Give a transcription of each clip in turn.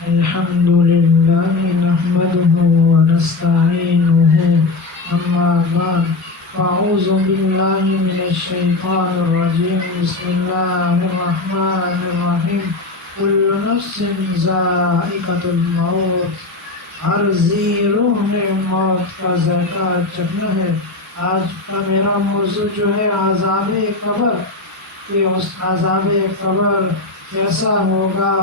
الحمد لله نحمده ونستعينه أما بعد فأعوذ بالله من الشيطان الرجيم بسم الله الرحمن الرحيم كل نفس ذائقة الموت ہر ذی روح نے موت کا ذائقہ چکھنا ہے۔ آج کا میرا موضوع جو ہے عذاب قبر، کہ اس عذاب قبر کیسا ہوگا،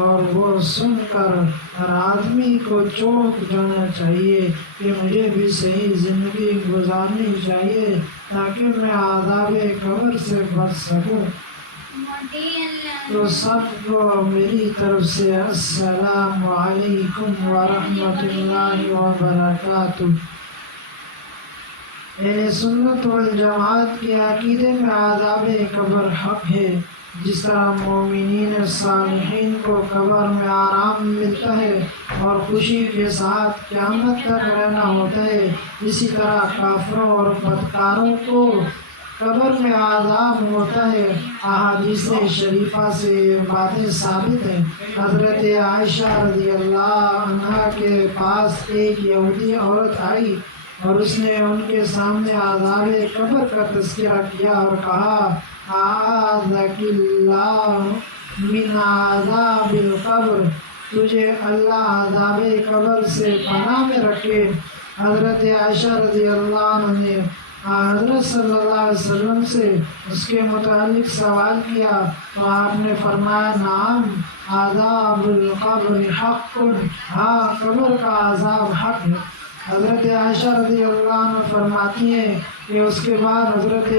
اور وہ سن کر ہر آدمی کو چونک جانا چاہیے کہ مجھے بھی صحیح زندگی گزارنی چاہیے تاکہ میں عذاب قبر سے بچ سکوں۔ تو سب کو میری طرف سے السلام علیکم ورحمۃ اللہ وبرکاتہ۔ اہل سنت والجماعت کے عقیدے میں عذاب قبر حق ہے۔ جس طرح مومنین صالحین کو قبر میں آرام ملتا ہے اور خوشی کے ساتھ قیامت تک رہنا ہوتا ہے، اسی طرح کافروں اور بدکاروں کو قبر میں عذاب ہوتا ہے۔ احادیث شریفہ سے باتیں ثابت ہیں۔ حضرت عائشہ رضی اللہ عنہا کے پاس ایک یہودی عورت آئی اور اس نے ان کے سامنے عذاب قبر کا تذکرہ کیا اور کہا، اعاذک اللہ من عذاب القبر، تجھے اللہ عذاب قبر سے پناہ میں رکھے۔ حضرت عائشہ رضی اللہ عنہ نے حضرت صلی اللہ علیہ وسلم سے اس کے متعلق سوال کیا تو آپ نے فرمایا، نعم عذاب القبر حق، ہاں قبر کا عذاب حق ہے۔ حضرت عائشہ رضی اللہ عنہ فرماتی ہیں کہ اس کے بعد حضرت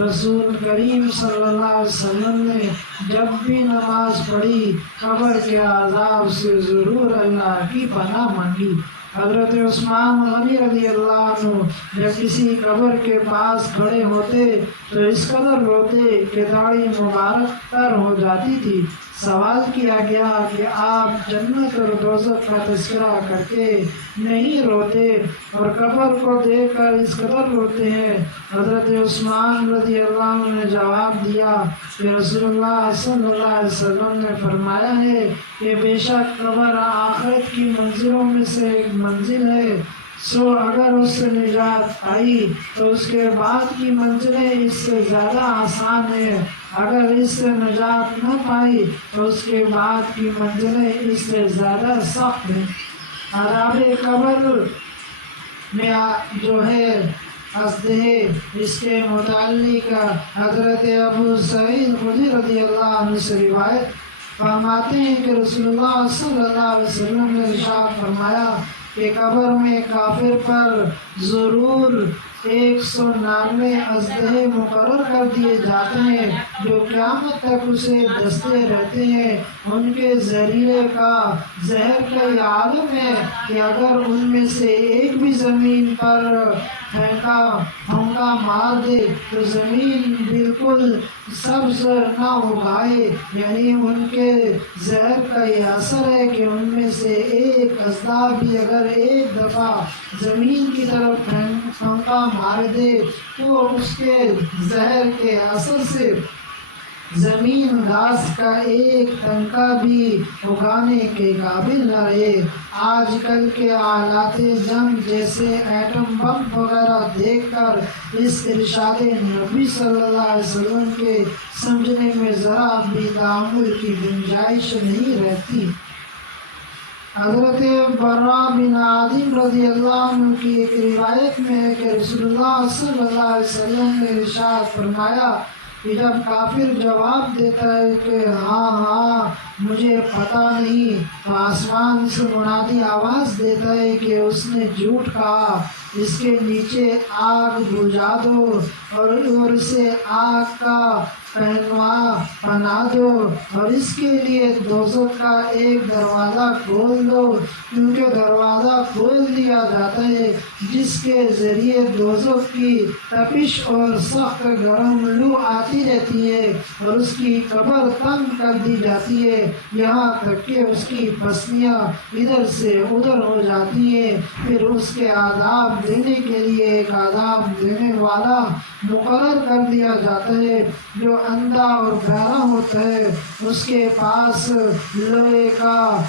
رسول کریم صلی اللہ علیہ وسلم نے جب بھی نماز پڑھی قبر کے عذاب سے ضرور اللہ کی پناہ مانگی۔ حضرت عثمان غنی رضی اللہ عنہ جب کسی قبر کے پاس کھڑے ہوتے تو اس قدر روتے کہ داڑھی مبارک تر ہو جاتی تھی۔ سوال کیا گیا کہ آپ جنت اور دوزخ کا تذکرہ کر کے نہیں روتے اور قبر کو دیکھ کر اس قدر روتے ہیں؟ حضرت عثمان رضی اللہ عنہ نے جواب دیا کہ رسول اللہ صلی اللہ علیہ وسلم نے فرمایا ہے کہ بے شک قبر آخرت کی منزلوں میں سے ایک منزل ہے، سو اگر اس سے نجات آئی تو اس کے بعد کی منزلیں اس سے زیادہ آسان ہیں، اگر اس سے نجات نہ پائی تو اس کے بعد کی منزلیں اس سے زیادہ سخت ہیں۔ عذاب قبر میں جو ہے اس کے متعلق حضرت ابو سعید خدری رضی اللہ عنہ سے روایت فرماتے ہیں کہ رسول اللہ صلی اللہ علیہ وسلم نے ارشاد فرمایا کہ قبر میں کافر پر ضرور 199 اژدہے مقرر کر دیے جاتے ہیں جو قیامت تک اسے ڈستے رہتے ہیں۔ ان کے ذریعے کا زہر کا یہ عالم ہے کہ اگر ان میں سے ایک بھی زمین پر پھونکا مار دے تو زمین بالکل سبز نہ اگائے، یعنی ان کے زہر کا یہ اثر ہے کہ ان میں سے ایک اژدہا بھی اگر ایک دفعہ زمین کی طرف پھونکا مار دے تو اس کے زہر کے اثر سے زمین گھاس کا ایک تنکا بھی اگانے کے قابل نہ رہے۔ آج کل کے آلات جنگ جیسے ایٹم بم وغیرہ دیکھ کر اس ارشاد نبی صلی اللہ علیہ وسلم کے سمجھنے میں ذرا بھی تعامل کی گنجائش نہیں رہتی۔ حضرت برا بن عازب رضی اللہ عنہ کی ایک روایت میں ہے کہ رسول اللہ صلی اللہ علیہ وسلم نے ارشاد فرمایا کہ جب کافر جواب دیتا ہے کہ ہاں ہاں مجھے پتہ نہیں، تو آسمان سے منادی آواز دیتا ہے کہ اس نے جھوٹ کہا، اس کے نیچے آگ بجھا دو اور اسے آگ کا پہنا دو اور اس کے لیے دوزخ کا ایک دروازہ کھول دو، کیونکہ دروازہ کھول دیا جاتا ہے جس کے ذریعے دوزخ کی تپش اور سخت گرم لو آتی رہتی ہے اور اس کی قبر تنگ کر دی جاتی ہے، یہاں تک کہ اس کی پسلیاں ادھر سے ادھر ہو جاتی ہیں۔ پھر اس کے عذاب دینے کے لیے ایک عذاب دینے والا مقرر کر دیا جاتا ہے۔ جو اندھا اور بہرا ہوتا ہے اس کے پاس لوہے کا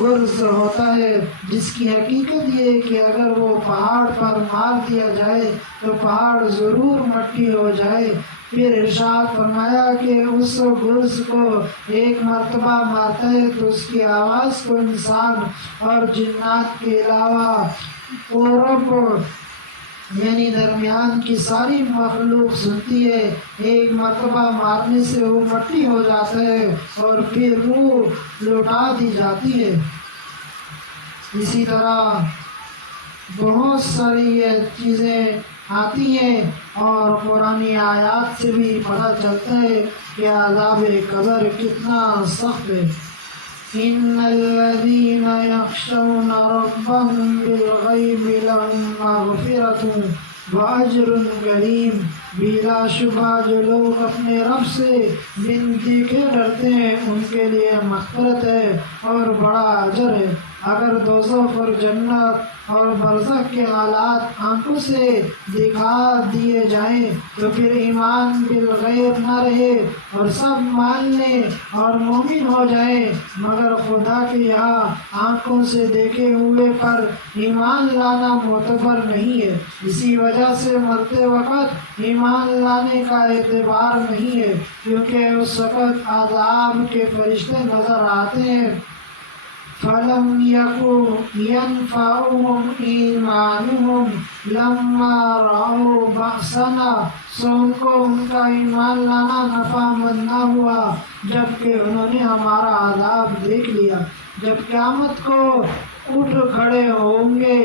گرز ہوتا ہے، جس کی حقیقت یہ ہے کہ اگر وہ پہاڑ پر مار دیا جائے تو پہاڑ ضرور مٹی ہو جائے۔ پھر ارشاد فرمایا کہ اس گرز کو ایک مرتبہ مارتا ہے تو اس کی آواز کو انسان اور جنات کے علاوہ قرب یعنی درمیان کی ساری مخلوق سنتی ہے۔ ایک مرتبہ مارنے سے وہ مٹی ہو جاتا ہے اور پھر روح لوٹا دی جاتی ہے۔ اسی طرح بہت ساری یہ چیزیں آتی ہیں اور قرآنی آیات سے بھی پتہ چلتا ہے کہ عذاب قبر کتنا سخت ہے۔ ان الذين يخشون ربهم بالغیب لهم مغفرة واجر کریم۔ بلا شبہ جو لوگ اپنے رب سے بن دیکھے ڈرتے ہیں ان کے لیے مغفرت ہے اور بڑا اجر ہے۔ اگر دوزخ اور جنت اور برزخ کے حالات آنکھوں سے دکھا دیے جائیں تو پھر ایمان بالغیب نہ رہے اور سب مان لیں اور مومن ہو جائیں، مگر خدا کے یہاں آنکھوں سے دیکھے ہوئے پر ایمان لانا معتبر نہیں ہے۔ اسی وجہ سے مرتے وقت ایمان لانے کا اعتبار نہیں ہے، کیونکہ اس وقت عذاب کے فرشتے نظر آتے ہیں۔ فَلَمْ يَكُنْ يَنْفَعُهُمْ إِيمَانُهُمْ لَمَّا رَأَوْا بَأْسَنَا، سو ان کو ان کا ایمان لانا نفع مند نہ ہوا جبکہ انہوں نے ہمارا عذاب دیکھ لیا۔ جب قیامت کو اٹھ کھڑے ہوں گے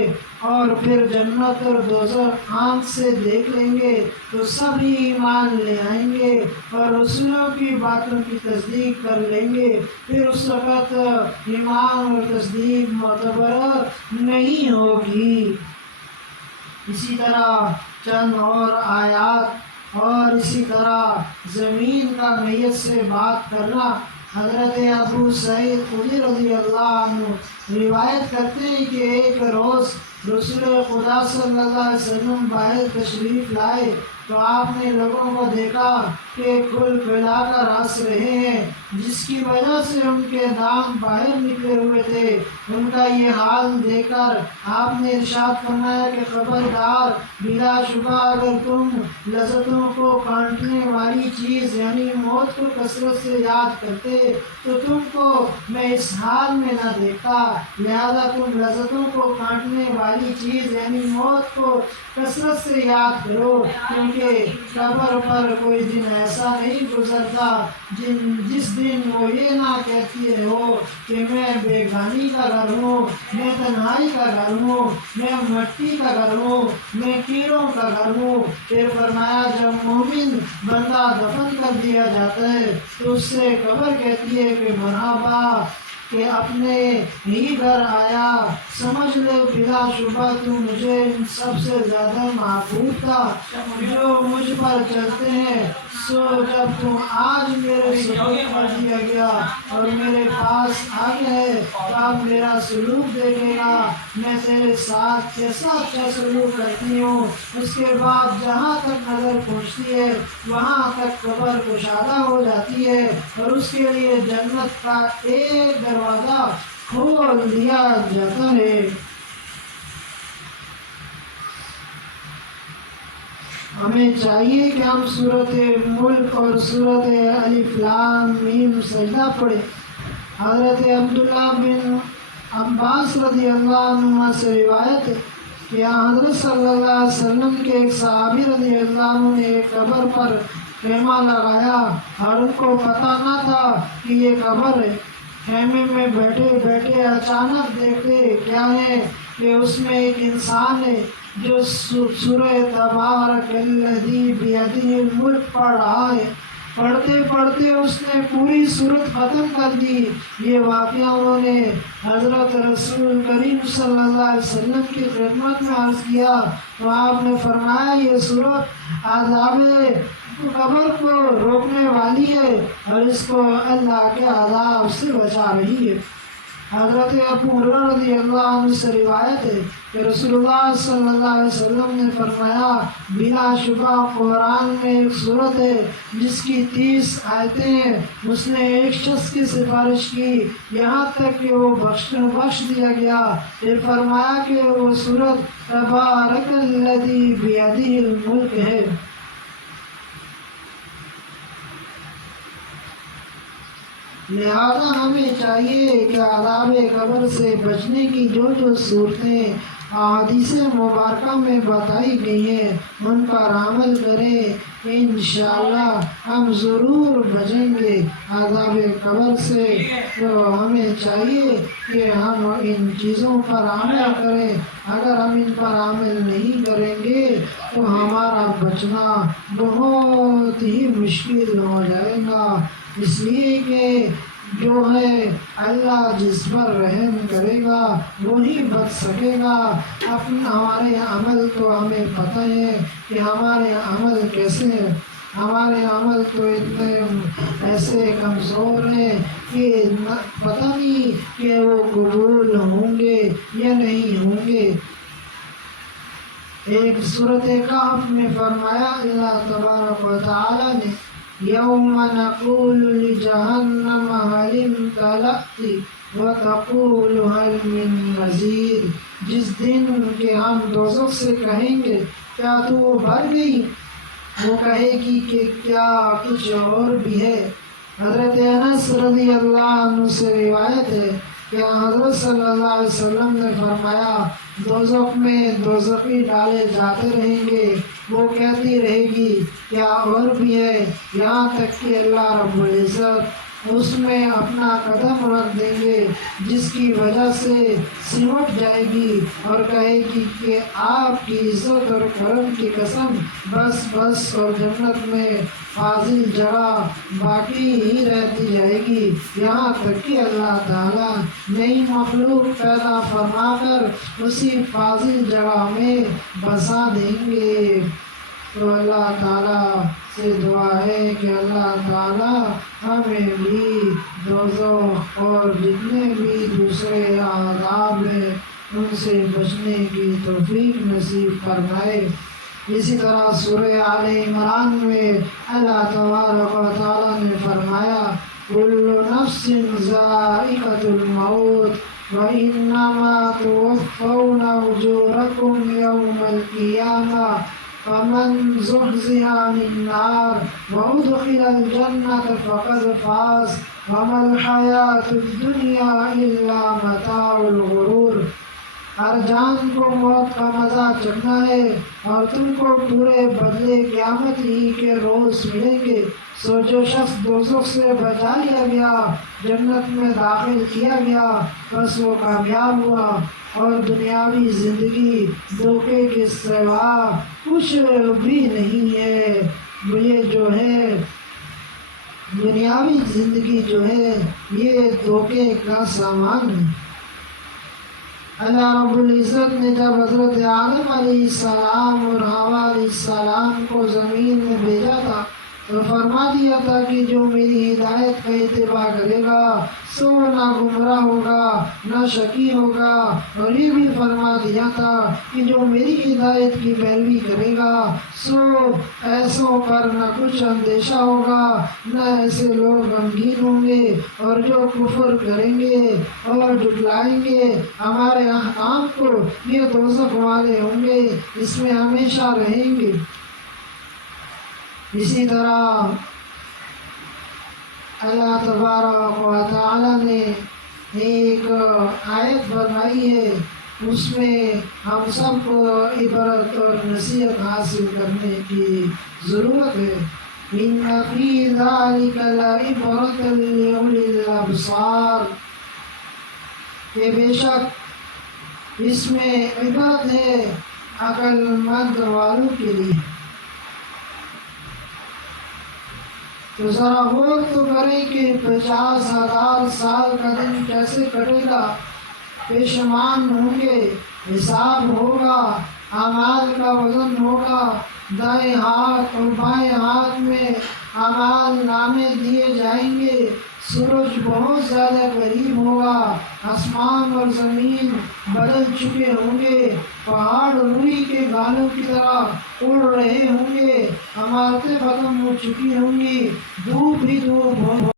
اور پھر جنت اور دوزخ آنکھ سے دیکھ لیں گے تو سبھی ایمان لے آئیں گے اور رسولوں کی باتوں کی تصدیق کر لیں گے۔ پھر اس وقت ایمان اور تصدیق معتبر نہیں ہوگی۔ اسی طرح چند اور آیات اور اسی طرح زمین کا میت سے بات کرنا۔ حضرت ابو سعید خدری رضی اللہ عنہ روایت کرتے ہیں کہ ایک روز رسول خدا صلی اللہ علیہ وسلم باہر تشریف لائے تو آپ نے لوگوں کو دیکھا کہ کھل کھلا کر ہنس رہے ہیں، جس کی وجہ سے ان کے دانت باہر نکلے ہوئے تھے۔ ان کا یہ حال دیکھ کر آپ نے ارشاد فرمایا کہ خبردار، بلا شبہ اگر تم لذتوں کو کاٹنے والی چیز یعنی موت کو کثرت سے یاد کرتے تو تم کو میں اس حال میں نہ دیکھتا، لہذا تم لذتوں کو کاٹنے والی چیز یعنی موت کو کثرت سے یاد کرو، کیونکہ قبر پر کوئی دن ایسا نہیں گزرتا جس دن وہ یہ نہ کہتی ہو کہ میں بیگانی کا گھر ہوں، میں تنہائی کا گھر ہوں، میں مٹی کا گھر ہوں، میں کیڑوں کا گھر ہوں۔ پھر فرمایا جب مومن بندہ دفن کر دیا جاتا ہے تو اس سے قبر کہتی ہے کہ مرحبا کہ اپنے ہی گھر آیا، سمجھ لے بلا شبہ تو مجھے ان سب سے زیادہ محبوب تھا جو مجھ پر چلتے ہیں۔ سو جب تم آج میرے سلوک کر دیا گیا اور میرے پاس آ گئے تو اب میرا سلوک دیکھے گا، میں تیرے ساتھ کیسا اچھا سلوک کرتی ہوں۔ اس کے بعد جہاں تک نظر پہنچتی ہے وہاں تک قبر کشادہ ہو جاتی ہے اور اس کے لیے جنت کا ایک دروازہ کھول دیا جاتا ہے۔ ہمیں چاہیے کہ ہم سورۃ ملک اور سورۃ الف لام میم سجدہ پڑھیں۔ حضرت عبداللہ بن عباس رضی اللہ عنہ سے روایت ہے کہ حضرت صلی اللہ علیہ وسلم کے ایک صحابی رضی اللہ عنہ نے ایک قبر پر خیمہ لگایا اور ان کو پتہ نہ تھا کہ یہ قبر ہے۔ خیمے میں بیٹھے بیٹھے اچانک دیکھتے کیا ہے کہ اس میں ایک انسان ہے جو سورہ تبارک الذی بیدہ الملک پڑھ رہا ہے۔ پڑھتے پڑھتے اس نے پوری سورت ختم کر دی۔ یہ واقعہ انہوں نے حضرت رسول کریم صلی اللہ علیہ وسلم کی خدمت میں عرض کیا تو آپ نے فرمایا یہ سورت عذاب قبر کو روکنے والی ہے اور اس کو اللہ کے عذاب سے بچا رہی ہے۔ حضرت ابو ہریرہ رضی اللہ عنہ سے روایت ہے کہ رسول اللہ صلی اللہ علیہ وسلم نے فرمایا بلا شبہ قرآن میں ایک صورت ہے جس کی 30 آیتیں ہیں، اس نے ایک شخص کی سفارش کی یہاں تک کہ وہ بخش دیا گیا۔ پھر فرمایا کہ وہ صورت تبارک الذی بیدہ الملک ہے۔ لہذا ہمیں چاہیے کہ عذاب قبر سے بچنے کی جو صورتیں احادیث مبارکہ میں بتائی گئی ہیں ان پر عمل کریں، انشاءاللہ ہم ضرور بچیں گے عذاب قبر سے۔ تو ہمیں چاہیے کہ ہم ان چیزوں پر عمل کریں، اگر ہم ان پر عمل نہیں کریں گے تو ہمارا بچنا بہت ہی مشکل ہو جائے گا، اس لیے کہ جو ہے اللہ جس پر رحم کرے گا وہی بچ سکے گا۔ ہمارے عمل تو ہمیں پتہ ہے کہ ہمارے عمل کیسے ہیں، ہمارے عمل تو اتنے ایسے کمزور ہیں کہ پتہ نہیں کہ وہ قبول ہوں گے یا نہیں ہوں گے۔ ایک سورۃ کہف میں فرمایا اللہ تبارک و تعالی نے یوم نقول لجہنم هل امتلأت وتقول هل من مزید، جس دن کہ ہم دوزخ سے کہیں گے کیا تو بھر گئی، وہ کہے گی کہ کیا کچھ اور بھی ہے۔ حضرت انس رضی اللہ عنہ سے روایت ہے کہ حضرت صلی اللہ علیہ وسلم نے فرمایا دوزخ میں دوزخی ڈالے جاتے رہیں گے، وہ کہتی رہے گی کیا اور بھی ہے، یہاں تک کہ اللہ رب العزت اس میں اپنا قدم رکھ دیں گے جس کی وجہ سے سمٹ جائے گی اور کہے گی کہ آپ کی عزت اور کرم کی قسم بس بس، اور جنت میں فاضل جگہ باقی ہی رہتی جائے گی، یہاں تک کہ اللہ تعالیٰ نئی مخلوق پیدا فرما کر اسی فاضل جگہ میں بسا دیں گے۔ تو اللہ تعالیٰ سے دعا ہے کہ اللہ تعالیٰ ہمیں بھی دوزخ اور جتنے بھی دوسرے عذاب ہیں ان سے بچنے کی توفیق نصیب فرمائے۔ اسی طرح سورہ آل عمران میں اللہ تبارک و تعالیٰ نے فرمایا کل نفس ذائقۃ الموت وانما توفون اجورکم یوم القیامہ فمن زحزح عن النار وادخل الجنة فقد فاز وما الحیاة الدنیا الا متاع الغرور۔ ہر جان کو موت کا مزہ چکھنا ہے اور تم کو پورے بدلے قیامت ہی کے روز ملیں گے۔ سو جو شخص دوزخ سے بچا لیا گیا جنت میں داخل کیا گیا بس وہ کامیاب ہوا، اور دنیاوی زندگی دھوکے کے سوا کچھ بھی نہیں ہے۔ یہ جو ہے دنیاوی زندگی جو ہے یہ دھوکے کا سامان ہے۔ اللہ رب العزت نے جب حضرت آدم علیہ السلام اور حوا علیہ السلام کو زمین میں بھیجا تھا تو فرما دیا تھا کہ جو میری ہدایت کا اتباع کرے گا سو نہ گمراہ ہوگا نہ شقی ہوگا، اور یہ بھی فرما دیا تھا کہ جو میری ہدایت کی پیروی کرے گا سو ایسوں پر نہ کچھ اندیشہ ہوگا، نہ ایسے لوگ غمگین ہوں گے، اور جو کفر کریں گے اور جھٹلائیں گے ہمارے احکام کو یہ دوزخ والے ہوں گے، اس میں ہمیشہ رہیں گے۔ اسی طرح اللہ تبارک و تعالی نے ایک آیت فرمائی ہے، اس میں ہم سب کو عبرت اور نصیحت حاصل کرنے کی ضرورت ہے۔ ان فی ذلک لعبرۃ لأولی الابصار، کہ بے شک اس میں عبرت ہے عقل مند والوں کے لیے۔ تو ذرا غور تو کریں کہ 50,000 سال کا دن کیسے کٹے گا، پیشمان ہوں گے، حساب ہوگا، اعمال کا وزن ہوگا، دائیں ہاتھ اور بائیں ہاتھ میں اعمال نامے دیے جائیں گے، سورج بہت زیادہ قریب ہوگا، آسمان اور زمین بدل چکے ہوں گے، پہاڑ روئی کے گالوں کی طرح اڑ رہے ہوں گے، عمارتیں ختم ہو چکی ہوں گی، دھوپ ہی دھوپ ہو